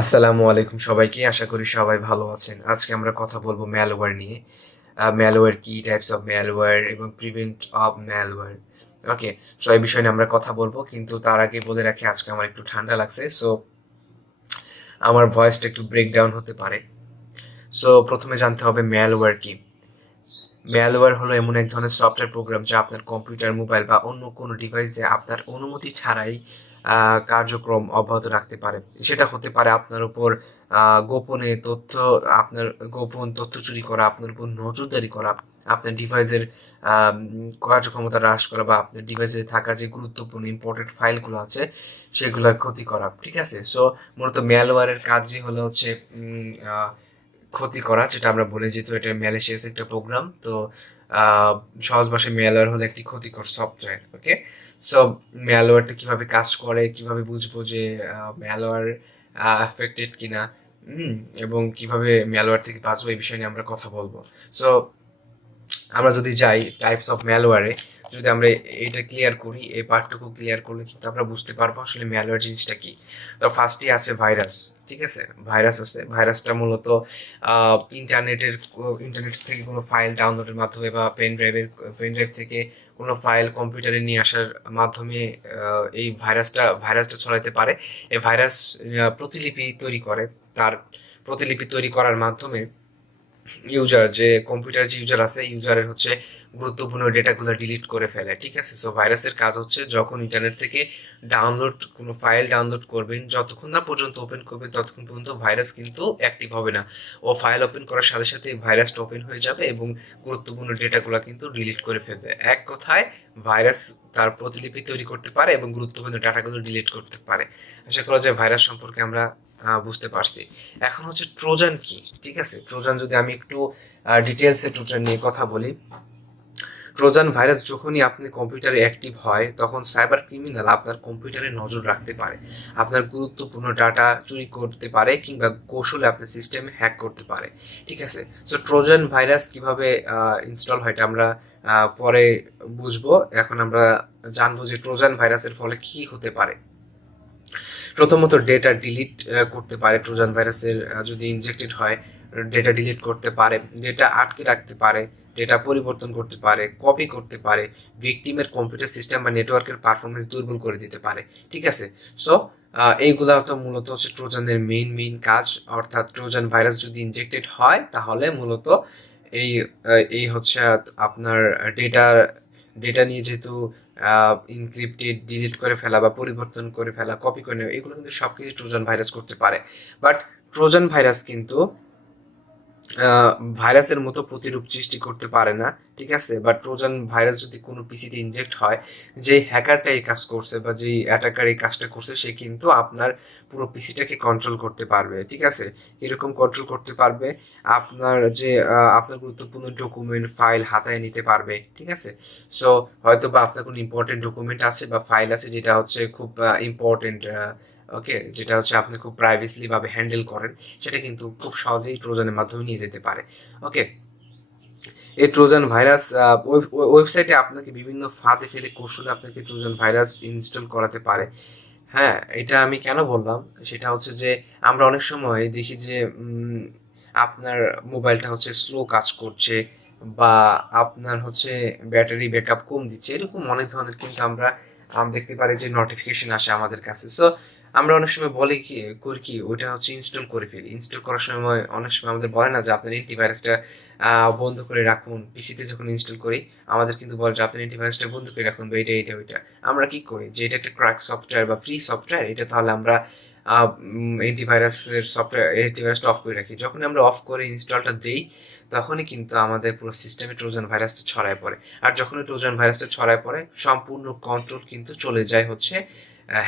আসসালামু আলাইকুম সবাইকে। আশা করি সবাই ভালো আছেন। আজকে আমরা কথা বলবো ম্যালওয়্যার নিয়ে। ম্যালওয়্যার কি, টাইপস অফ ম্যালওয়্যার এবং prevent of malware. Okay, so এই বিষয় নিয়ে আমরা কথা বলবো, কিন্তু তার আগে বলে রাখি আজকে আমার একটু ঠান্ডা লাগছে, সো আমার ভয়েসটা একটু ব্রেকডাউন হতে পারে। সো প্রথমে জানতে হবে ম্যালওয়্যার কি। ম্যালওয়্যার হলো এমন এক ধরনের সফটওয়্যার প্রোগ্রাম যা আপনার কম্পিউটার, মোবাইল বা অন্য কোনো ডিভাইসে আপনার অনুমতি ছাড়াই কার্যক্রম অব্যাহত রাখতে পারে। সেটা হতে পারে আপনার উপর গোপনে তথ্য আপনার গোপন তথ্য চুরি করা, আপনার উপর নজরদারি করা, আপনার ডিভাইসের কার্যক্ষমতা হ্রাস করা, বা আপনার ডিভাইসে থাকা যে গুরুত্বপূর্ণ ইম্পর্টেন্ট ফাইলগুলো আছে সেগুলোর ক্ষতি করা। ঠিক আছে? সো মূলত ম্যালওয়্যারের কাজই হলো হচ্ছে ক্ষতি করা, যেটা আমরা বলে, যেহেতু এটা ম্যালিশিয়াস একটা প্রোগ্রাম, তো সহজ ভাষায় ম্যালওয়্যার হলো একটি ক্ষতিকর সফটওয়্যার। ওকে, সো ম্যালওয়্যারটা কিভাবে কাজ করে, কিভাবে বুঝবো যে ম্যালওয়্যার অ্যাফেক্টেড কিনা, হুম, এবং কিভাবে ম্যালওয়্যার থেকে বাঁচবো, এই বিষয় নিয়ে আমরা কথা বলবো। সো আমরা যদি যাই টাইপস অফ ম্যালওয়্যারে, যদি আমরা এটা ক্লিয়ার করি, এই পার্টটুকু ক্লিয়ার করলে কিন্তু আমরা বুঝতে পারবো আসলে ম্যালওয়্যার জিনিসটা কি। তো ফার্স্টে আছে ভাইরাস। ঠিক আছে, ভাইরাস আছে। ভাইরাসটা মূলত ইন্টারনেট থেকে কোনো ফাইল ডাউনলোডের মাধ্যমে, বা পেন ড্রাইভ থেকে কোনো ফাইল কম্পিউটারে নিয়ে আসার মাধ্যমে এই ভাইরাসটা ছড়াতে পারে। এই ভাইরাস প্রতিলিপি তৈরি করে। তার প্রতিলিপি তৈরি করার মাধ্যমে যে কম্পিউটার যে ইউজার আছে, ইউজারের হচ্ছে গুরুত্বপূর্ণ ডেটাগুলো ডিলিট করে ফেলে। ঠিক আছে, সো ভাইরাসের কাজ হচ্ছে যখন ইন্টারনেট থেকে কোনো ফাইল ডাউনলোড করবেন, যতক্ষণ না পর্যন্ত ওপেন করবেন ততক্ষণ পর্যন্ত ভাইরাস কিন্তু অ্যাক্টিভ হবে না। ও ফাইল ওপেন করার সাথে সাথে ভাইরাসটা ওপেন হয়ে যাবে এবং গুরুত্বপূর্ণ ডেটাগুলো কিন্তু ডিলিট করে ফেলবে। এক কথায় ভাইরাস তার প্রতিলিপি তৈরি করতে পারে এবং গুরুত্বপূর্ণ ডাটাগুলো ডিলিট করতে পারে। আশা করা যায় ভাইরাস সম্পর্কে আমরা বুঝতে পারছি। এখন হচ্ছে ট্রোজান কি। ঠিক আছে, ট্রোজান যদি আমি একটু ডিটেলসে ট্রোজান নিয়ে কথা বলি। ট্রোজান ভাইরাস যখনই আপনি কম্পিউটারে অ্যাক্টিভ হয়, তখন সাইবার ক্রিমিনাল আপনার কম্পিউটারে নজর রাখতে পারে, আপনার গুরুত্বপূর্ণ ডাটা চুরি করতে পারে, কিংবা কৌশলে আপনার সিস্টেমে হ্যাক করতে পারে। ঠিক আছে, সো ট্রোজান ভাইরাস কিভাবে ইনস্টল হয় এটা আমরা পরে বুঝবো। এখন আমরা জানবো যে ট্রোজান ভাইরাসের ফলে কি হতে পারে। প্রথমত ডেটা ডিলিট করতে পারে। ট্রোজান ভাইরাসের যদি ইনজেক্টেড হয়, ডেটা ডিলিট করতে পারে, ডেটা আটকে রাখতে পারে, ডেটা পরিবর্তন করতে পারে, কপি করতে পারে, ভিকটিমের কম্পিউটার সিস্টেম বা নেটওয়ার্কের পারফরমেন্স দুর্বল করে দিতে পারে। ঠিক আছে, সো এইগুলা তো মূলত হচ্ছে ট্রোজানের মেইন কাজ। অর্থাৎ ট্রোজান ভাইরাস যদি ইনজেক্টেড হয়, তাহলে মূলত এই এই হচ্ছে আপনার ডেটা ডেটা নিয়ে, যেহেতু ইনক্রিপ্টেড, ডিলিট করে ফেলা বা পরিবর্তন করে ফেলা, কপি করে নেওয়া, এগুলো কিন্তু সব কিছু ট্রোজান ভাইরাস করতে পারে। বাট ট্রোজান ভাইরাস কিন্তু ভাইরাসের মতো প্রতিরূপ সৃষ্টি করতে পারে না। ঠিক আছে, বা ট্রোজান ভাইরাস যদি কোনো পিসিতে ইনজেক্ট হয়, যে হ্যাকারটা এই কাজ করছে বা যেই অ্যাটাকার এই কাজটা করছে, সে কিন্তু আপনার পুরো পিসিটাকে কন্ট্রোল করতে পারবে। ঠিক আছে, এরকম কন্ট্রোল করতে পারবে, আপনার গুরুত্বপূর্ণ ডকুমেন্ট, ফাইল হাতায় নিতে পারবে। ঠিক আছে, সো হয়তো বা আপনার কোনো ইম্পর্টেন্ট ডকুমেন্ট আছে বা ফাইল আছে, যেটা হচ্ছে খুব ইম্পর্টেন্ট, ওকে, যেটা হচ্ছে আপনি খুব প্রাইভেসিলি ভাবে হ্যান্ডেল করেন, সেটা কিন্তু খুব সহজেই ট্রোজানের মাধ্যমে নিয়ে যেতে পারে। ওকে, এই ট্রোজান ভাইরাস ওয়েবসাইটে আপনাকে বিভিন্ন ফাঁদে ফেলে কৌশলে আপনাকে ট্রোজান ভাইরাস ইনস্টল করাতে পারে। হ্যাঁ, এটা আমি কেন বললাম, সেটা হচ্ছে যে আমরা অনেক সময় দেখি যে আপনার মোবাইলটা হচ্ছে স্লো কাজ করছে, বা আপনার হচ্ছে ব্যাটারি ব্যাকআপ কম দিচ্ছে, এরকম অনেক ধরনের কিন্তু আমরা দেখতে পারি যে নোটিফিকেশন আসে আমাদের কাছে। সো আমরা অনেক সময় বলি কি, করি কি, ওইটা হচ্ছে ইনস্টল করে ফেলি। ইনস্টল করার সময় অনেক সময় আমাদের বলে না যে আপনার অ্যান্টিভাইরাসটা বন্ধ করে রাখুন। পিসিতে যখন ইনস্টল করি, আমাদের কিন্তু বলে যে আপনার অ্যান্টিভাইরাসটা বন্ধ করে রাখুন, বা এটা ওইটা। আমরা কি করি, যে এটা একটা ক্র্যাক সফটওয়্যার বা ফ্রি সফটওয়্যার, এটা তাহলে আমরা অ্যান্টিভাইরাসটা অফ করে রাখি। যখন আমরা অফ করে ইনস্টলটা দিই, তখনই কিন্তু আমাদের পুরো সিস্টেমে ট্রোজান ভাইরাসটা ছড়ায় পড়ে। আর যখনই ট্রোজান ভাইরাসটা ছড়ায় পড়ে, সম্পূর্ণ কন্ট্রোল কিন্তু চলে যায় হচ্ছে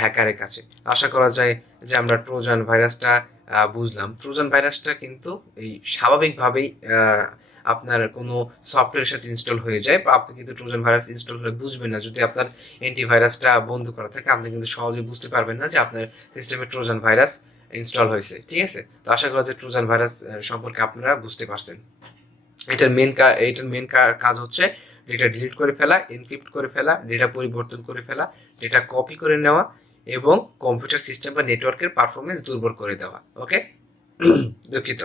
হ্যাকারের কাছে। আশা করা যায় যে আমরা ট্রোজান ভাইরাসটা বুঝলাম। ট্রোজান ভাইরাসটা কিন্তু এই স্বাভাবিকভাবেই আপনার কোনো সফটওয়্যারের সাথে ইনস্টল হয়ে যায়, বা আপনি কিন্তু ট্রোজান ভাইরাস ইনস্টল হলে বুঝবেন না। যদি আপনার অ্যান্টিভাইরাসটা বন্ধ করা থাকে, আপনি কিন্তু সহজেই বুঝতে পারবেন না যে আপনার সিস্টেমে ট্রোজান ভাইরাস ইনস্টল হয়েছে। ঠিক আছে, তো আশা করা যায় ট্রোজান ভাইরাস সম্পর্কে আপনারা বুঝতে পারছেন। এটার মেন কাজ হচ্ছে ডেটা ডিলিট করে ফেলা, এনক্রিপ্ট করে ফেলা, ডেটা পরিবর্তন করে ফেলা, ডেটা কপি করে নেওয়া, এবং কম্পিউটার সিস্টেম বা নেটওয়ার্কের পারফরমেন্স দুর্বল করে দেওয়া। ওকে, দুঃখিত।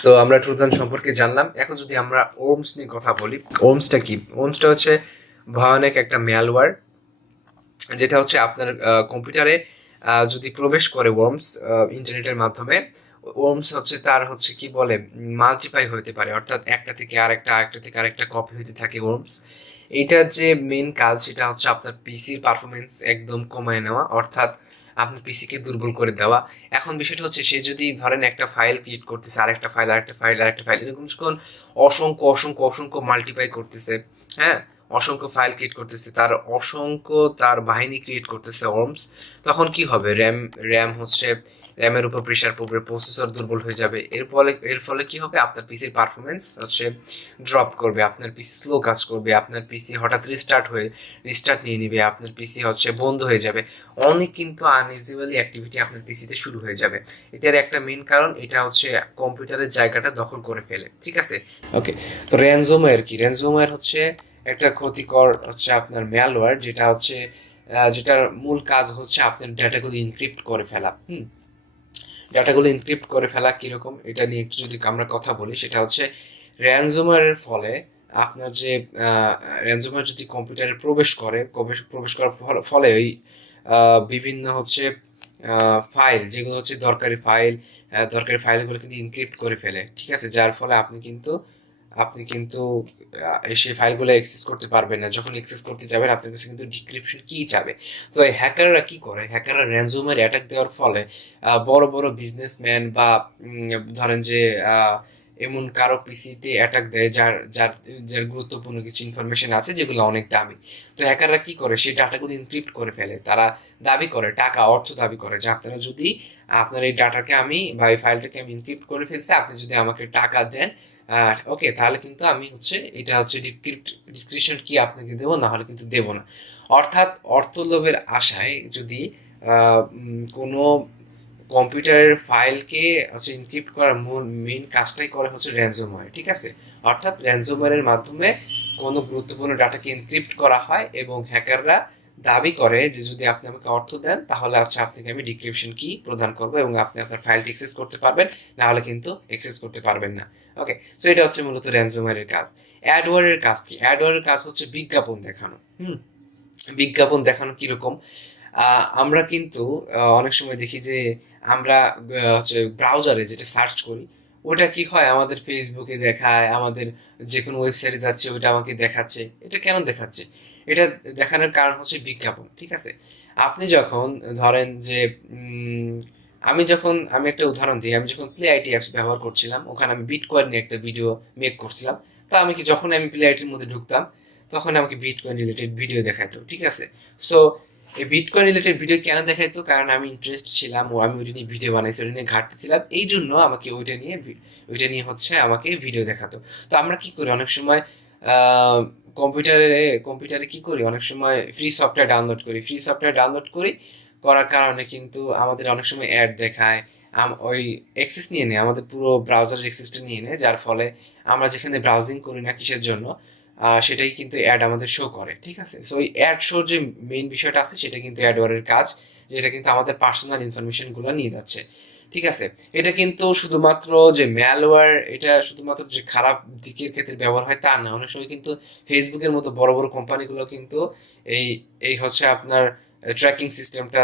সো আমরা ট্রোজান সম্পর্কে জানলাম। এখন যদি আমরা ওর্মস নিয়ে কথা বলি, ওর্মসটা কি? ওর্মসটা হচ্ছে ভয়ানক একটা ম্যালওয়্যার, যেটা হচ্ছে আপনার কম্পিউটারে যদি প্রবেশ করে ওর্মস ইন্টারনেটের মাধ্যমে, ওর্মস হচ্ছে তার হচ্ছে কি বলে মাল্টিপ্লাই হতে পারে, অর্থাৎ একটা থেকে আরেকটা থেকে আরেকটা কপি হতে থাকে ওর্মস। এইটার যে মেন কাজ সেটা হচ্ছে আপনার পিসির পারফরমেন্স একদম কমায় নেওয়া, অর্থাৎ আপনার পিসিকে দুর্বল করে দেওয়া। এখন বিষয়টা হচ্ছে সে যদি ধরেন একটা ফাইল ক্রিয়েট করতেছে, আরেকটা ফাইল এরকম যখন অসংখ্য অসংখ্য অসংখ্য মাল্টিপ্লাই করতেছে, হ্যাঁ, অসংখ্য ফাইল ক্রিয়েট করতেছে, তার বাহিনী ক্রিয়েট করতেছে ওর্মস, তখন কি হবে? র্যাম হচ্ছে র্যামের উপর প্রেশার পড়বে, প্রসেসর দুর্বল হয়ে যাবে। এর ফলে কি হবে? আপনার পিসির পারফরমেন্স হচ্ছে ড্রপ করবে, আপনার পিসি স্লো কাজ করবে, আপনার পিসি হঠাৎ রিস্টার্ট নিয়ে নিবে, আপনার পিসি হচ্ছে বন্ধ হয়ে যাবে। অনেক কিন্তু আনইউজুয়ালি অ্যাক্টিভিটি আপনার পিসিতে শুরু হয়ে যাবে। এটার একটা মেন কারণ এটা হচ্ছে কম্পিউটারের জায়গাটা দখল করে ফেলে। ঠিক আছে, ওকে। তো র্যানসোমওয়্যার কি? র্যানসোমওয়্যার হচ্ছে একটা ক্ষতিকর হচ্ছে আপনার ম্যালওয়্যার, যেটার মূল কাজ হচ্ছে আপনার ডেটাগুলো ইনক্রিপ্ট করে ফেলা। ডাটাগুলো ইনক্রিপ্ট করে ফেলা কীরকম, এটা নিয়ে একটু যদি আমরা কথা বলি, সেটা হচ্ছে র্যানসোমওয়্যারের ফলে আপনার যে র্যানসোমওয়্যার যদি কম্পিউটারে প্রবেশ করার ফলে ওই বিভিন্ন হচ্ছে ফাইল, যেগুলো হচ্ছে দরকারি ফাইলগুলো কিন্তু ইনক্রিপ্ট করে ফেলে। ঠিক আছে, যার ফলে আপনি কিন্তু সেই ফাইলগুলো অ্যাক্সেস করতে পারবেন না। যখন অ্যাক্সেস করতে যাবেন আপনার কাছে কিন্তু ডিক্রিপশন কি চাবে। তো এই হ্যাকাররা কি করে? হ্যাকাররা র্যানসোমওয়্যার অ্যাটাক দেওয়ার ফলে বড় বড় বিজনেসম্যান বা ধরেন যে এমন কারো পিসিতে অ্যাটাক দেয় যার যার যার গুরুত্বপূর্ণ কিছু ইনফরমেশন আছে যেগুলো অনেক দামি। তো হ্যাকাররা কি করে? সেই ডাটাগুলো ইনক্রিপ্ট করে ফেলে। তারা দাবি করে অর্থ দাবি করে যে আপনারা যদি আপনার এই ডাটাকে বা এই ফাইলটাকে আমি ইনক্রিপ্ট করে ফেলছি, আপনি যদি আমাকে টাকা দেন, ওকে, তাহলে কিন্তু আমি এটা হচ্ছে ডিসক্রিপশন কি আপনাকে দেবো, না হলে কিন্তু দেবো না। অর্থাৎ অর্থ লোভের আশায় যদি কোনো কম্পিউটারের ফাইলকে হচ্ছে ইনক্রিপ্ট করার মূল মেইন কাজটাই করে হচ্ছে র্যানসোমওয়্যার। ঠিক আছে, অর্থাৎ র্যানসোমওয়্যারের মাধ্যমে কোনো গুরুত্বপূর্ণ ডাটাকে এনক্রিপ্ট করা হয় এবং হ্যাকাররা দাবি করে যে যদি আপনি আমাকে অর্থ দেন তাহলে হচ্ছে আপনাকে আমি ডিক্রিপশন কি প্রদান করবো এবং আপনি আপনার ফাইলটি অ্যাক্সেস করতে পারবেন, না হলে কিন্তু অ্যাক্সেস করতে পারবেন না। ওকে, সো এটা হচ্ছে মূলত র্যানসোমওয়্যারের কাজ। অ্যাডওয়্যারের কাজ কি? অ্যাডওয়্যারের কাজ হচ্ছে বিজ্ঞাপন দেখানো। বিজ্ঞাপন দেখানো কিরকম? আমরা কিন্তু অনেক সময় দেখি যে আমরা হচ্ছে ব্রাউজারে যেটা সার্চ করি, ওটা কি হয় আমাদের ফেসবুকে দেখায়, আমাদের যে কোনো ওয়েবসাইটে যাচ্ছে ওইটা আমাকে দেখাচ্ছে। এটা কেন দেখাচ্ছে? এটা দেখানোর কারণ হচ্ছে বিজ্ঞাপন। ঠিক আছে, আপনি যখন ধরেন যে আমি একটা উদাহরণ দিই, আমি যখন প্লে আইটি অ্যাপস ব্যবহার করছিলাম, ওখানে আমি বিটকয়েন নিয়ে একটা ভিডিও মেক করছিলাম। তো যখন আমি প্লে আইটির মধ্যে ঢুকতাম তখন আমাকে বিটকয়েন রিলেটেড ভিডিও দেখাইতো। ঠিক আছে, সো এই বিটকয়েন রিলেটেড ভিডিও কেন দেখাইতো? কারণ আমি ইন্টারেস্ট ছিলাম ও আমি ওইটা নিয়ে ভিডিও বানাইছি, ওইটা নিয়ে ঘাটতে ছিলাম, এই জন্য আমাকে ওইটা নিয়ে হচ্ছে আমাকে ভিডিও দেখাতো। তো আমরা কি করি অনেক সময়, কম্পিউটারে কি করি, অনেক সময় ফ্রি সফটওয়্যার ডাউনলোড করার কারণে কিন্তু আমাদের অনেক সময় অ্যাড দেখায়, ওই অ্যাক্সেস নিয়ে নেয়, আমাদের পুরো ব্রাউজারের অ্যাক্সেসটা নিয়ে নেয়, যার ফলে আমরা যেখানে ব্রাউজিং করি না কিসের জন্য, সেটাই কিন্তু অ্যাড আমাদের শো করে। ঠিক আছে, সো ওই অ্যাড শোর যে মেইন বিষয়টা আছে সেটা কিন্তু অ্যাডওয়ারের কাজ, যেটা কিন্তু আমাদের পার্সোনাল ইনফরমেশনগুলো নিয়ে যাচ্ছে। ঠিক আছে, এটা কিন্তু শুধুমাত্র যে ম্যালওয়্যার, এটা শুধুমাত্র যে খারাপ দিকের ক্ষেত্রে ব্যবহার হয় তা না, অনেক সময় কিন্তু ফেসবুকের মতো বড় বড় কোম্পানিগুলো কিন্তু এই এই হচ্ছে আপনার ট্র্যাকিং সিস্টেমটা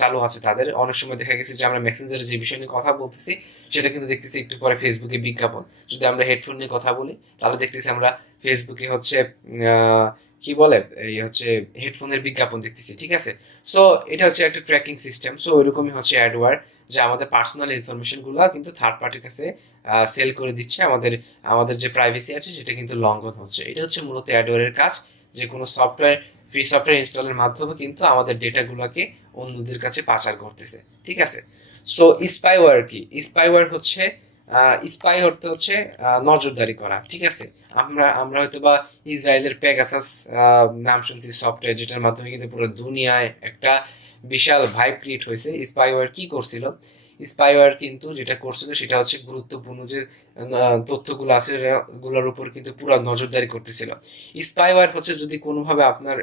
চালু আছে তাদের। অনেক সময় দেখা গেছে যে আমরা মেসেঞ্জারে যে বিষয় নিয়ে কথা বলতেছি সেটা কিন্তু দেখতেছি একটু পরে ফেসবুকে বিজ্ঞাপন। যদি আমরা হেডফোন নিয়ে কথা বলি তাহলে দেখতেছি আমরা ফেসবুকে হচ্ছে কি বলে এই হচ্ছে হেডফোনের বিজ্ঞাপন দেখতেছি। ঠিক আছে, সো এটা হচ্ছে একটা ট্র্যাকিং সিস্টেম। সো ওইরকমই হচ্ছে অ্যাডওয়্যার, যে আমাদের পার্সোনাল ইনফরমেশনগুলো কিন্তু থার্ড পার্টির কাছে সেল করে দিচ্ছে, আমাদের যে প্রাইভেসি আছে সেটা কিন্তু লঙ্ঘন হচ্ছে। এটা হচ্ছে মূলত অ্যাডওয়্যারের কাজ, যে কোনো ফ্রি সফটওয়্যার ইনস্টলের মাধ্যমে কিন্তু আমাদের ডেটাগুলোকে অন্যদের কাছে পাচার করতেছে। ঠিক আছে, সো স্পাইওয়্যার কি? স্পাই অর্থ হচ্ছে নজরদারি করা। ঠিক আছে, আমরা হয়তো বা ইসরায়েলের পেগাসাস নাম শুনছি সফটওয়্যার, যেটার মাধ্যমে কিন্তু পুরো দুনিয়ায় একটা বিশাল ভাইব ক্রিয়েট হয়েছে। স্পাইওয়্যার কি করছিল? স্পাইওয়্যার কিন্তু যেটা করছিল সেটা হচ্ছে গুরুত্বপূর্ণ যে তথ্যগুলো আছে গুলোর উপর কিন্তু পুরো নজরদারি করতেছিল। স্পাইওয়্যার হচ্ছে যদি কোনোভাবে আপনার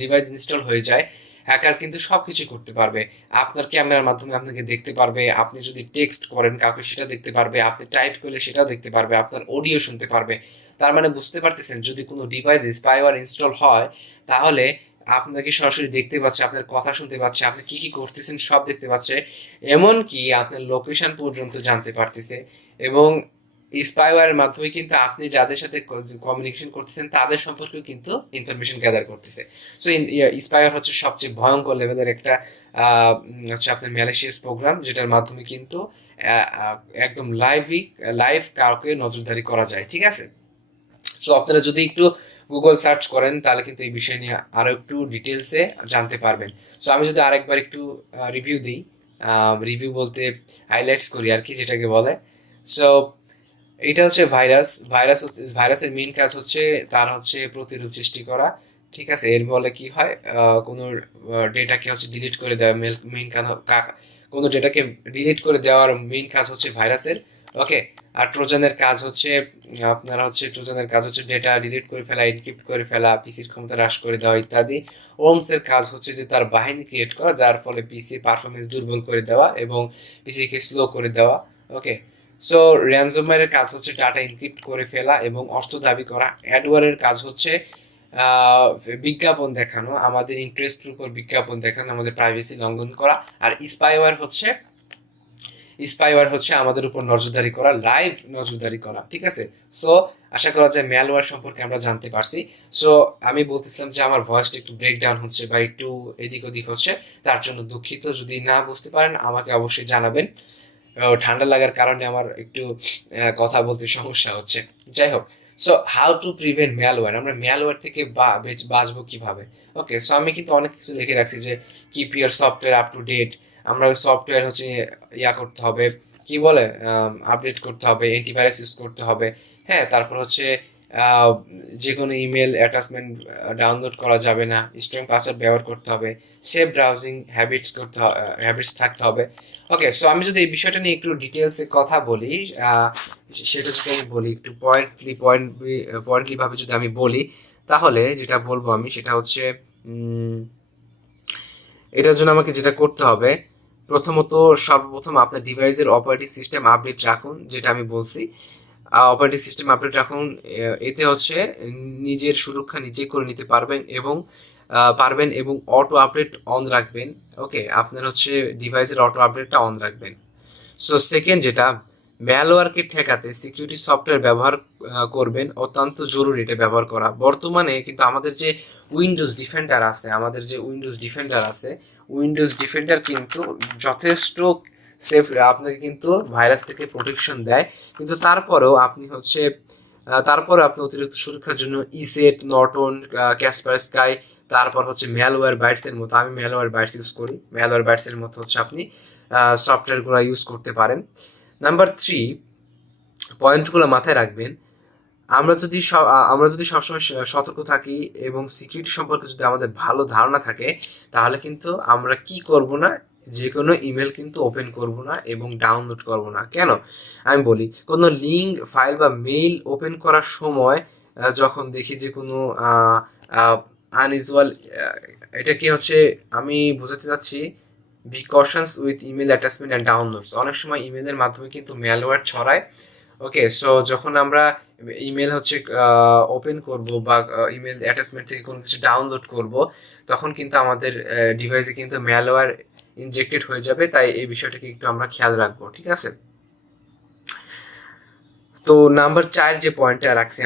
ডিভাইস ইনস্টল হয়ে যায়, হ্যাকার কিন্তু সবকিছু করতে পারবে। আপনার ক্যামেরার মাধ্যমে আপনাকে দেখতে পারবে, আপনি যদি টেক্সট করেন কাউকে সেটা দেখতে পারবে, আপনি টাইপ করলে সেটাও দেখতে পারবে, আপনার অডিও শুনতে পারবে। তার মানে বুঝতে পারতেছেন, যদি কোনো ডিভাইসে স্পাইওয়্যার ইনস্টল হয় তাহলে আপনাকে সরাসরি দেখতে পাচ্ছে, আপনার কথা শুনতে পাচ্ছে, আপনি কি কি করতেছেন সব দেখতে পাচ্ছে, এমনকি আপনার লোকেশন পর্যন্ত জানতে পারতেছে। এবং স্পাইওয়্যারের মাধ্যমে কিন্তু আপনি যাদের সাথে কমিউনিকেশন করতেছেন তাদের সম্পর্কেও কিন্তু ইনফরমেশন গ্যাদার করতেছে। সো স্পাইওয়্যার হচ্ছে সবচেয়ে ভয়ঙ্কর লেভেলের একটা হচ্ছে আপনার ম্যালিশিয়াস প্রোগ্রাম, যেটার মাধ্যমে কিন্তু একদম লাইভ কাউকে নজরদারি করা যায়। ঠিক আছে, সো আপনারা যদি একটু গুগল সার্চ করেন তাহলে কিন্তু এই বিষয় নিয়ে আরো একটু ডিটেলসে জানতে পারবেন। সো আমি যদি আরেকবার একটু রিভিউ দিই, রিভিউ বলতে হাইলাইটস করি আর কি, যেটাকে বলে। সো এটা হচ্ছে ভাইরাসের মেইন কাজ হচ্ছে তার হচ্ছে প্রতিরূপ সৃষ্টি করা। ঠিক আছে, এর ফলে কি হয়, কোনো ডেটাকে হচ্ছে ডিলিট করে দেওয়া, মেইন কাজ, কোনো ডেটাকে ডিলিট করে দেওয়ার মেইন কাজ হচ্ছে ভাইরাসের। ওকে, আর ট্রোজানের কাজ হচ্ছে ডেটা ডিলিট করে ফেলা, এনক্রিপ্ট করে ফেলা, পিসির ক্ষমতা হ্রাস করে দেওয়া ইত্যাদি। ওমসের কাজ হচ্ছে যে তার বাহিনী ক্রিয়েট করা, যার ফলে পিসি পারফরমেন্স দুর্বল করে দেওয়া এবং পিসিকে স্লো করে দেওয়া। ওকে, সো র্যানসমওয়্যারের কাজ হচ্ছে ডাটা এনক্রিপ্ট করে ফেলা এবং অর্থ দাবি করা। অ্যাডওয়্যারের কাজ হচ্ছে বিজ্ঞাপন দেখানো, আমাদের ইন্টারেস্টের উপর বিজ্ঞাপন দেখানো, আমাদের প্রাইভেসি লঙ্ঘন করা। আর স্পাইওয়্যার হচ্ছে আমাদের উপর নজরদারি করা, লাইভ নজরদারি করা। ঠিক আছে, সো আশা করা যায় ম্যালওয়্যার সম্পর্কে আমরা জানতে পারছি। সো আমি বলতেছিলাম যে আমার ভয়েসটা একটু ব্রেকডাউন হচ্ছে বা একটু এদিক ওদিক হচ্ছে, তার জন্য দুঃখিত। যদি না বুঝতে পারেন আমাকে অবশ্যই জানাবেন। ঠান্ডা লাগার কারণে আমার একটু কথা বলতে সমস্যা হচ্ছে। যাই হোক, so how to prevent malware, আমরা ম্যালওয়্যার থেকে বাঁচবো কিভাবে। ওকে, সো আমি কিন্তু অনেক কিছু লিখে রাখছি যে keep your software up to date. আমরা সফটওয়্যার হচ্ছে করতে হবে, কি বলে, আপডেট করতে হবে, অ্যান্টিভাইরাস ইউজ করতে হবে। হ্যাঁ, তারপর হচ্ছে আহ, যে কোনো ইমেল অ্যাটাচমেন্ট ডাউনলোড করা যাবে না, স্ট্রং পাসওয়ার্ড ব্যবহার করতে হবে, সেফ ব্রাউজিং হ্যাবিটস থাকতে হবে। ওকে, সো আমি যদি এই বিষয়টা নিয়ে একটু ডিটেলসে কথা বলি, সেটা যদি আমি বলি একটু পয়েন্টলি ভাবে যদি আমি বলি, তাহলে যেটা বলবো আমি সেটা হচ্ছে এটার জন্য আমাকে যেটা করতে হবে, সর্বপ্রথম আপনার ডিভাইসের অপারেটিং সিস্টেম আপডেট রাখুন, যেটা আমি বলছি। অপারেটিং সিস্টেম আপডেট রাখুন, এতে হচ্ছে নিজের সুরক্ষা নিজে করে নিতে পারবেন এবং অটো আপডেট অন রাখবেন। ওকে, আপনার হচ্ছে ডিভাইসের অটো আপডেটটা অন রাখবেন। সো সেকেন্ড যেটা, ম্যালওয়্যারকে ঠেকাতে সিকিউরিটি সফটওয়্যার ব্যবহার করবেন, অত্যন্ত জরুরি এটা ব্যবহার করা। বর্তমানে কিন্তু উইন্ডোজ ডিফেন্ডার কিন্তু যথেষ্ট সেফ, আপনাকে কিন্তু ভাইরাস থেকে প্রোটেকশন দেয়। কিন্তু তারপরে আপনি অতিরিক্ত সুরক্ষার জন্য ইসেট, নর্টন, ক্যাসপার স্কাই, তারপর হচ্ছে ম্যালওয়্যার বাইটসের মতো, আমি ম্যালওয়্যার বাইটস ইউজ করি, ম্যালওয়্যার বাইটসের মতো হচ্ছে আপনি সফটওয়্যারগুলো ইউজ করতে পারেন। নাম্বার 3, পয়েন্টগুলো মাথায় রাখবেন। আমরা যদি সবসময় সতর্ক থাকি এবং সিকিউরিটি সম্পর্কে যদি আমাদের ভালো ধারণা থাকে, তাহলে কিন্তু আমরা কি করব না, যে কোনো ইমেল কিন্তু ওপেন করব না এবং ডাউনলোড করব না। কেন আমি বলি, কোনো লিঙ্ক, ফাইল বা মেইল ওপেন করার সময় যখন দেখি যে কোনো আনইউজুয়াল, এটা কি হচ্ছে, আমি বোঝাতে চাচ্ছি, be cautions with email attachment and downloads. অনেক সময় ইমেলের মাধ্যমে কিন্তু ম্যালওয়্যার ছড়ায়। ওকে, সো যখন আমরা ইমেল হচ্ছে ওপেন করব বা ইমেল অ্যাটাচমেন্ট থেকে কোনো কিছু ডাউনলোড করব, তখন কিন্তু আমাদের ডিভাইসে কিন্তু ম্যালওয়্যার ইনজেক্টেড হয়ে যাবে। তাই এই বিষয়টাকে একটু আমরা খেয়াল রাখবো। ঠিক আছে, তো নাম্বার 4 যে পয়েন্টটা রাখছি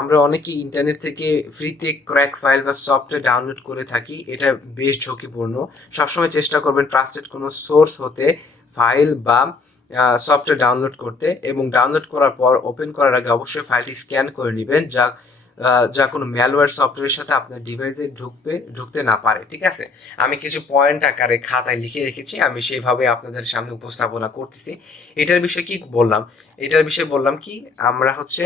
আমরা অনেকেই ইন্টারনেট থেকে ফ্রিতে ক্র্যাক ফাইল বা সফটওয়্যার ডাউনলোড করে থাকি। এটা বেশ ঝুঁকিপূর্ণ। সবসময় চেষ্টা করবেন ট্রাস্টেড কোনো সোর্স হতে ফাইল বা সফটওয়্যার ডাউনলোড করতে, এবং ডাউনলোড করার পর ওপেন করার আগে অবশ্যই ফাইলটি স্ক্যান করে নেবেন, যা কোনো ম্যালওয়্যার সফটওয়্যারের সাথে আপনার ডিভাইসে ঢুকতে না পারে। ঠিক আছে, আমি কিছু পয়েন্ট আকারে খাতায় লিখে রেখেছি, আমি সেইভাবে আপনাদের সামনে উপস্থাপনা করতেছি। এটার বিষয়ে বললাম কি, আমরা হচ্ছে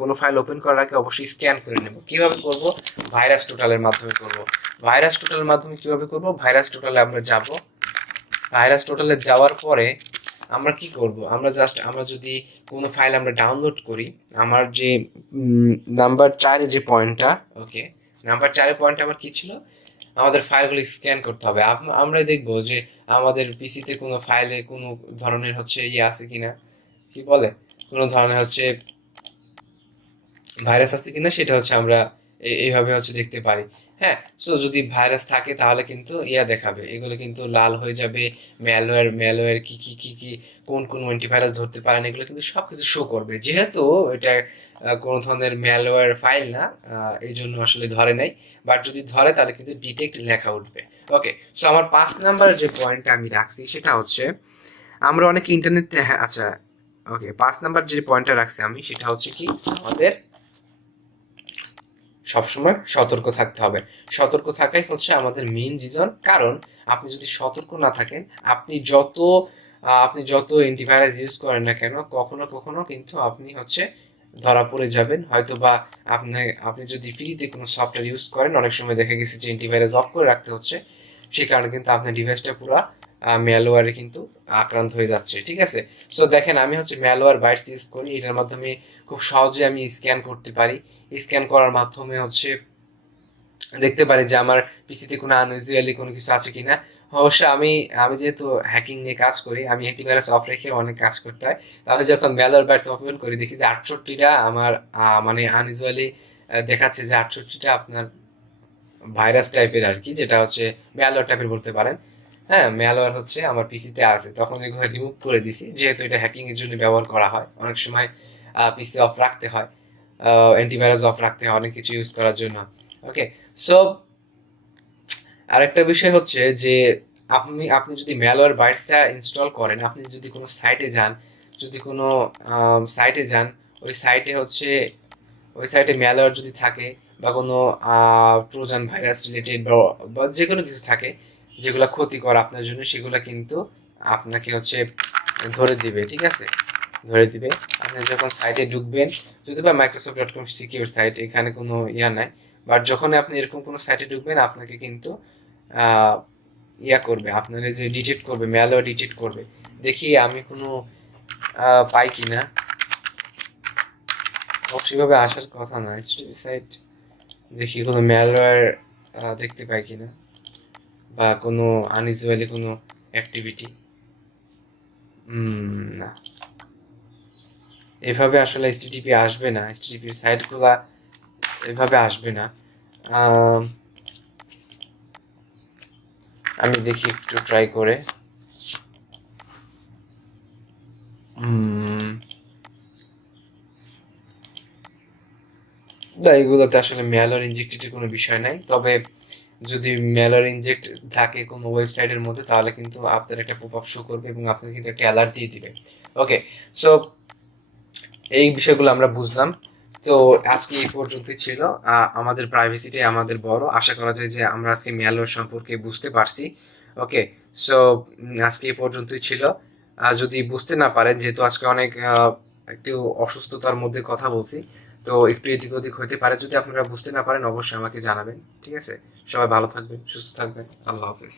কোনো ফাইল ওপেন করার আগে অবশ্যই স্ক্যান করে নেব। কিভাবে করব? ভাইরাস টোটালের মাধ্যমে করব। ভাইরাস টোটালে আমরা যাব। ভাইরাস টোটালে যাওয়ার পরে আমরা কি করব, আমরা যদি কোনো ফাইল আমরা ডাউনলোড করি, আমার যে নাম্বার 4 যে পয়েন্টটা, ওকে, নাম্বার 4 পয়েন্ট আমার কি ছিল, আমাদের ফাইলগুলো স্ক্যান করতে হবে। আমরা দেখব যে আমাদের পিসিতে কোনো ফাইলে কোনো ধরনের হচ্ছে ইয়ে আছে কিনা, কি বলে, কোনো ধরনের হচ্ছে ভাইরাস আছে কিনা, সেটা হচ্ছে আমরা এইভাবে হচ্ছে দেখতে পারি। হ্যাঁ, সো যদি ভাইরাস থাকে তাহলে কিন্তু ইয়া দেখাবে, এগুলো কিন্তু লাল হয়ে যাবে। ম্যালওয়্যার কি কোন কোন অ্যান্টিভাইরাস ধরতে পারেন, এগুলো কিন্তু সব কিছু শো করবে। যেহেতু এটা কোনো ধরনের ম্যালওয়্যার ফাইল না, এই জন্য আসলে ধরে নাই। বাট যদি ধরে তাহলে কিন্তু ডিটেক্ট লেখা উঠবে। ওকে, সো আমার 5 নাম্বারের যে পয়েন্টটা আমি রাখছি সেটা হচ্ছে, আমরা অনেক ইন্টারনেট, হ্যাঁ আচ্ছা, ওকে, 5 নাম্বার যে পয়েন্টটা রাখছি আমি সেটা হচ্ছে কি, আমাদের সবসময় সতর্ক থাকতে হবে। সতর্ক থাকাই হচ্ছে আমাদের মেইন রিজন। কারণ আপনি যদি সতর্ক না থাকেন, আপনি যত অ্যান্টিভাইরাস ইউজ করেন না কেন, কখনো কখনো কিন্তু আপনি হচ্ছে ধরা পড়ে যাবেন। হয়তো বা আপনি যদি ফ্রিতে কোনো সফটওয়্যার ইউজ করেন, অনেক সময় দেখা গেছে যে অ্যান্টিভাইরাস অফ করে রাখতে হচ্ছে, সেই কারণে কিন্তু আপনার ডিভাইসটা পুরো ম্যালওয়্যারে কিন্তু আক্রান্ত হয়ে যাচ্ছে। ঠিক আছে, সো দেখেন আমি হচ্ছে ম্যালওয়্যার বাইটস ইউজ করি, এটার মাধ্যমে খুব সহজে আমি স্ক্যান করতে পারি। স্ক্যান করার মাধ্যমে হচ্ছে দেখতে পারি যে আমার পিসিতে কোনো আনইউজুয়ালি কোনো কিছু আছে কিনা। অবশ্য আমি আমি যেহেতু হ্যাকিং নিয়ে কাজ করি, আমি অ্যান্টিভাইরাস অফ রেখে অনেক কাজ করতে হয়। তো আমি যখন ম্যালওয়্যার বাইটস ওপেন করি দেখি যে 68টা আমার মানে আনইউজুয়ালি দেখাচ্ছে, যে 68টা আপনার ভাইরাস টাইপের আর কি, যেটা হচ্ছে ম্যালওয়্যার টাইপের বলতে পারেন। হ্যাঁ, ম্যালওয়্যার হচ্ছে আমার পিসিতে আছে, তখন এগুলো রিমুভ করে দিছি, যেহেতু এটা হ্যাকিং এর জন্য ব্যবহার করা হয়। অনেক সময় পিসি অফ রাখতে হয়, অ্যান্টিভাইরাস অফ রাখতে হয় অনেক কিছু ইউজ করার জন্য। ওকে, সো আরেকটা বিষয় হচ্ছে যে আপনি যদি ম্যালওয়্যার বাইটসটা ইনস্টল করেন, আপনি যদি কোনো সাইটে যান, যদি কোনো সাইটে যান, ওই সাইটে হচ্ছে ওই সাইটে ম্যালওয়্যার যদি থাকে, বা কোনো ট্রোজান ভাইরাস রিলেটেড বা যে কোনো কিছু থাকে যেগুলো ক্ষতিকর আপনার জন্য, সেগুলো কিন্তু আপনাকে হচ্ছে ধরে দিবে। ঠিক আছে, ধরে দিবে। আপনি যখন সাইটে ঢুকবেন, যদি বা মাইক্রোসফট.কম সিকিউর সাইট, এখানে কোনো ইয়া নাই, বাট যখন আপনি এরকম কোনো সাইটে ঢুকবেন আপনাকে কিন্তু আহ, ইয়া করবে, আপনার যে ডিটেক্ট করবে, ম্যালওয়্যার ডিটেক্ট করবে। দেখি আমি কোনো পাই কিনা। সেভাবে আসার কথা না এইচটিটিপি সাইট, দেখি কোনো ম্যালওয়্যার দেখতে পাই কিনা, বা কোনো আনইউজুয়ালি কোনো অ্যাক্টিভিটি। না, এভাবে আসলে এইচটিটিপি আসবে না, এইচটিটিপি সাইটগুলা এভাবে আসবে না। আম, আমি দেখি একটু ট্রাই করে। না, এগুলোতে আসলে ম্যালওয়্যার ইনজেক্টেডের কোনো বিষয় নাই। তবে যদি ম্যালওয়্যার ইনজেক্ট থাকে কোনো ওয়েবসাইটের মধ্যে, তাহলে কিন্তু আপনার একটা পপ আপ শো করবে এবং আপনাকে কিন্তু একটা অ্যালার্ট দিয়ে দিবে। ওকে, সো এই বিষয়গুলো আমরা বুঝলাম। তো আজকে এই পর্যন্তই ছিল। আমাদের প্রাইভেসিটাই আমাদের বড়। আশা করা যায় যে আমরা আজকে ম্যালওয়্যার সম্পর্কে বুঝতে পারছি। ওকে, সো আজকে এই পর্যন্তই ছিল। যদি বুঝতে না পারেন, যেহেতু আজকে অনেক একটু অসুস্থতার মধ্যে কথা বলছি, তো একটু এদিক ওদিক হতে পারে। যদি আপনারা বুঝতে না পারেন অবশ্যই আমাকে জানাবেন। ঠিক আছে, সবাই ভালো থাকবেন, সুস্থ থাকবেন। আল্লাহ হাফেজ।